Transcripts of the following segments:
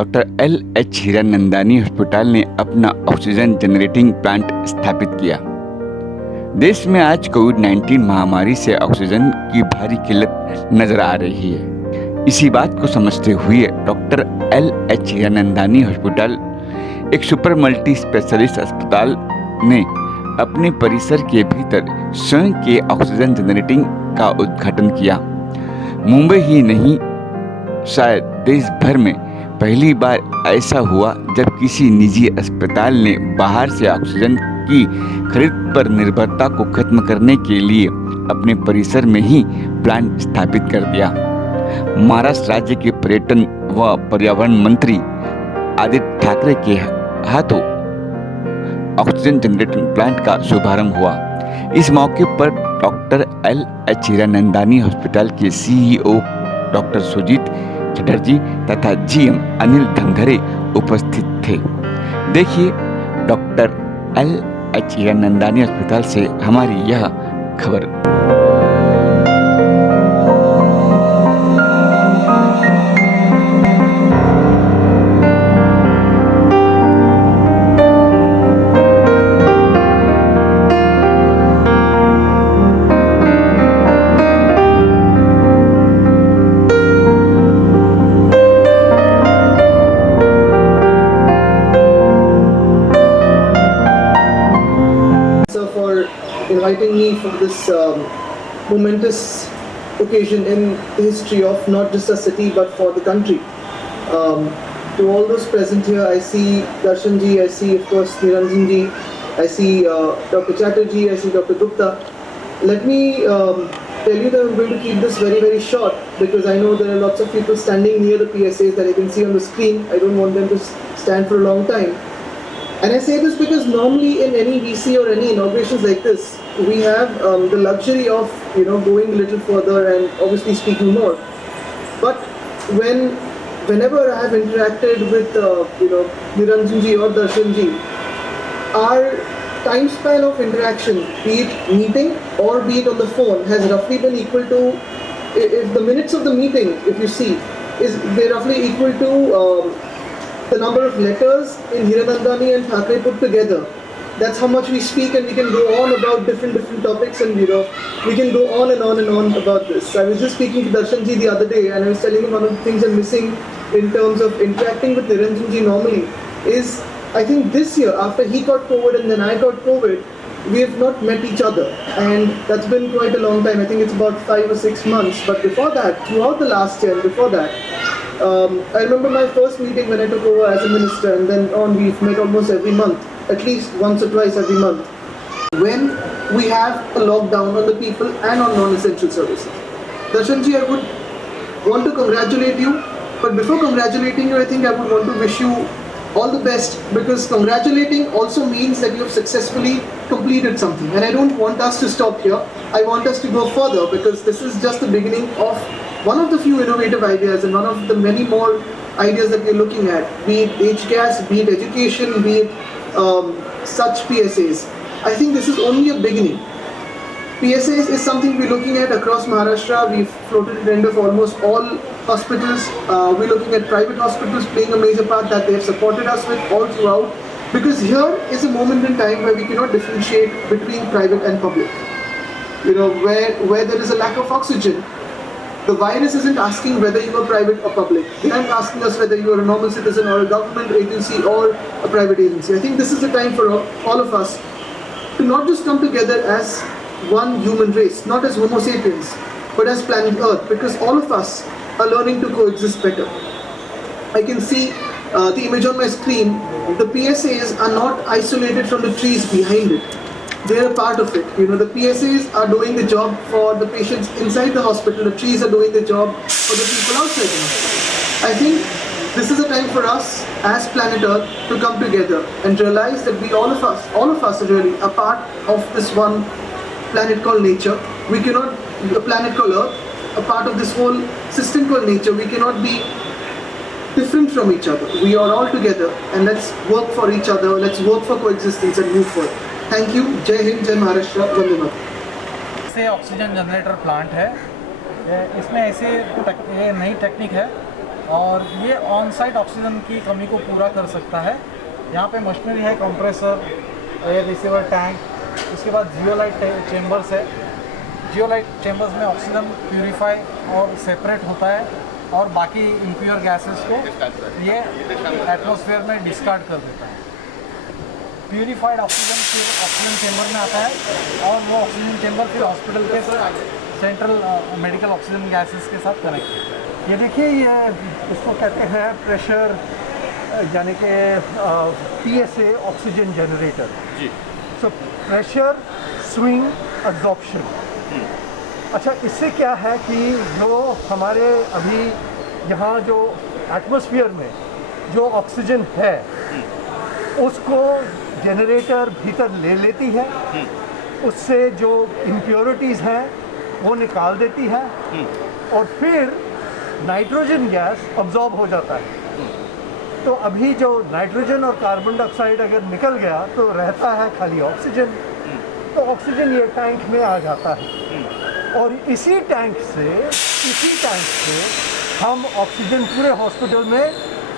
Doctor L.H. Hiranandani hospital ने अपना oxygen generating plant स्थापित किया। देश में आज कोविड-19 महामारी से ऑक्सीजन की भारी किल्लत नजर आ रही है। इसी बात को समझते हुए डॉक्टर L.H. हीरानंदानी हॉस्पिटल, एक सुपर मल्टी स्पेशलिस्ट अस्पताल, ने अपने परिसर के भीतर स्वयं के ऑक्सीजन जनरेटिंग का उद्घाटन किया। मुंबई ही नहीं, शायद देश भर में पहली बार ऐसा हुआ जब किसी निजी अस्पताल ने बाहर से ऑक्सीजन की खरीद पर निर्भरता को खत्म करने के लिए अपने परिसर में ही प्लांट स्थापित कर दिया। महाराष्ट्र राज्य के पर्यटन व पर्यावरण मंत्री आदित्य ठाकरे के हाथों ऑक्सीजन जनरेटिंग प्लांट का शुभारंभ हुआ। इस मौके पर डॉक्टर L.H. हीरानंदानी हॉस्पिटल के CEO डॉक्टर सुजीत चटर्जी तथा GM अनिल धनघरे उपस्थित थे। देखिए डॉक्टर L.H. हीरानंदानी अस्पताल से हमारी यह खबर। Inviting me for this momentous occasion in the history of not just a city but for the country. To all those present here, I see Darshan ji, I see of course Niranjan ji, I see Dr. Chatterjee, I see Dr. Gupta. Let me tell you that I'm going to keep this very short because I know there are lots of people standing near the PSAs that I can see on the screen. I don't want them to stand for a long time. And I say this because normally in any VC or any inaugurations like this, we have the luxury of going a little further and obviously speaking more. But whenever I have interacted with Niranjan ji or Darshan ji, our time span of interaction, be it meeting or be it on the phone, has roughly been equal to, if the minutes of the meeting, if you see, they're roughly equal to the number of letters in Hiranandani and Thackeray put together. That's how much we speak, and we can go on about different topics, and we can go on and on about this. I was just speaking to Darshan ji the other day, and I was telling him one of the things I'm missing in terms of interacting with Niranjan ji normally is, I think this year, after he got COVID and then I got COVID, we have not met each other, and that's been quite a long time. I think it's about 5 or 6 months. But before that, throughout the last year and before that, I remember my first meeting when I took over as a minister, and then on we've met almost every month, at least once or twice every month, when we have a lockdown on the people and on non-essential services. Darshan ji, I would want to congratulate you, but before congratulating you, I think I would want to wish you all the best, because congratulating also means that you have successfully completed something, and I don't want us to stop here. I want us to go further, because this is just the beginning of one of the few innovative ideas and one of the many more ideas that we're looking at, be it HGAS, be it education, be it such PSAs. I think this is only a beginning. PSAs is something we're looking at across Maharashtra. We've floated it end of almost all hospitals. We're looking at private hospitals playing a major part that they have supported us with all throughout, because here is a moment in time where we cannot differentiate between private and public. Where there is a lack of oxygen, the virus isn't asking whether you are private or public. They aren't asking us whether you are a normal citizen or a government agency or a private agency. I think this is the time for all of us to not just come together as one human race, not as Homo sapiens, but as planet Earth, because all of us are learning to coexist better. I can see the image on my screen. The PSAs are not isolated from the trees behind it. They are a part of it. The PSAs are doing the job for the patients inside the hospital. The trees are doing the job for the people outside the hospital. I think this is a time for us as planet Earth to come together and realize that all of us are really a part of this one planet called nature. We cannot, a planet called Earth, a part of this whole system called nature. We cannot be different from each other. We are all together, and let's work for each other. Let's work for coexistence and move forward. Thank you. जय हिंद, जय महाराष्ट्र, वंदे मातरम। से oxygen generator plant है। इसमें ऐसे ये नई technique है और ये ऑन साइट ऑक्सीजन की कमी को पूरा कर सकता है। यहाँ पे मशीनरी है, कंप्रेसर, एयर रिसीवर टैंक, उसके बाद जियोलाइट चेम्बर्स है। जियोलाइट चेम्बर्स में ऑक्सीजन प्यूरीफाई और सेपरेट होता है और बाकी इम्प्योर गैसेस को ये एटमॉस्फेयर में डिस्कार्ड कर देता है। प्यूरीफाइड ऑक्सीजन फिर ऑक्सीजन चेम्बर में आता है और वो ऑक्सीजन चेम्बर फिर हॉस्पिटल के सेंट्रल मेडिकल ऑक्सीजन गैसेस के साथ कनेक्ट होता है। ये देखिए, ये इसको कहते हैं प्रेशर, यानी कि PSA ऑक्सीजन जनरेटर जी। So pressure swing absorption. अच्छा, इससे क्या है कि जो हमारे अभी यहाँ जो एटमॉस्फेयर में जो ऑक्सीजन है उसको जनरेटर भीतर ले लेती है, उससे जो इम्प्योरिटीज़ हैं वो निकाल देती है और फिर नाइट्रोजन गैस अब्जॉर्ब हो जाता है। तो अभी जो नाइट्रोजन और कार्बन डाइऑक्साइड अगर निकल गया तो रहता है खाली ऑक्सीजन। तो ऑक्सीजन ये टैंक में आ जाता है और इसी टैंक से हम ऑक्सीजन पूरे हॉस्पिटल में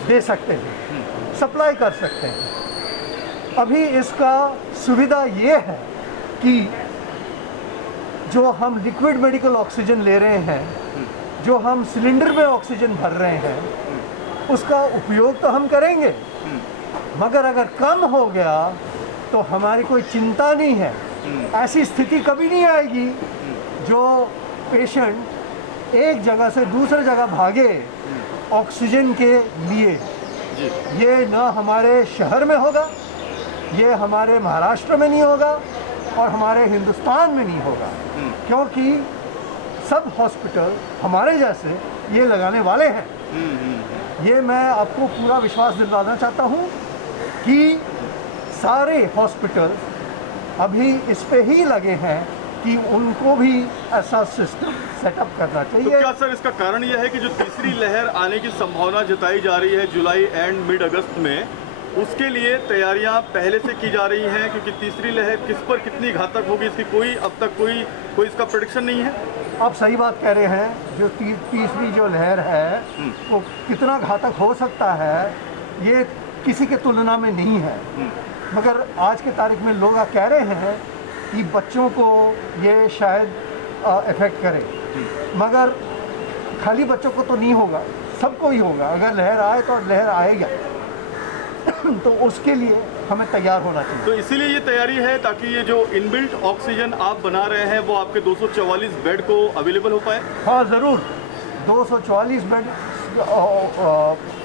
दे सकते हैं, सप्लाई कर सकते हैं। अभी इसका सुविधा ये है कि जो हम लिक्विड मेडिकल ऑक्सीजन ले रहे हैं, जो हम सिलेंडर में ऑक्सीजन भर रहे हैं, उसका उपयोग तो हम करेंगे, मगर अगर कम हो गया तो हमारी कोई चिंता नहीं है। ऐसी स्थिति कभी नहीं आएगी जो पेशेंट एक जगह से दूसरी जगह भागे ऑक्सीजन के लिए। ये ना हमारे शहर में होगा, ये हमारे महाराष्ट्र में नहीं होगा और हमारे हिंदुस्तान में नहीं होगा, क्योंकि सब हॉस्पिटल हमारे जैसे ये लगाने वाले हैं। ये मैं आपको पूरा विश्वास दिलवाना चाहता हूँ कि सारे हॉस्पिटल अभी इस पे ही लगे हैं कि उनको भी ऐसा सिस्टम सेटअप करना चाहिए। तो क्या सर इसका कारण यह है कि जो तीसरी लहर आने की संभावना जताई जा रही है जुलाई एंड मिड अगस्त में, उसके लिए तैयारियां पहले से की जा रही हैं, क्योंकि तीसरी लहर किस पर कितनी घातक होगी इसकी कोई अब तक कोई इसका प्रेडिक्शन नहीं है? आप सही बात कह रहे हैं। जो तीसरी जो लहर है वो कितना घातक हो सकता है ये किसी के तुलना में नहीं है, मगर आज के तारीख में लोग कह रहे हैं कि बच्चों को ये शायद इफ़ेक्ट करे, मगर खाली बच्चों को तो नहीं होगा, सबको ही होगा। अगर लहर आए तो लहर आएगा तो उसके लिए हमें तैयार होना चाहिए। तो इसीलिए ये तैयारी है ताकि ये जो इनबिल्ट ऑक्सीजन आप बना रहे हैं वो आपके 244 बेड को अवेलेबल हो पाए। हाँ ज़रूर, 244 बेड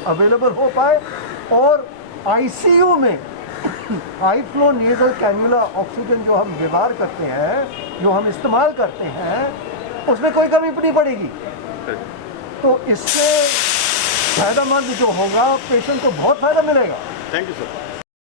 अवेलेबल हो पाए और ICU में high flow nasal cannula oxygen जो हम व्यवहार करते हैं, जो हम इस्तेमाल करते हैं, उसमें कोई कमी नहीं पड़ेगी। तो इससे फ़ायदेमंद जो होगा पेशेंट को बहुत फ़ायदा मिलेगा। Thank you sir.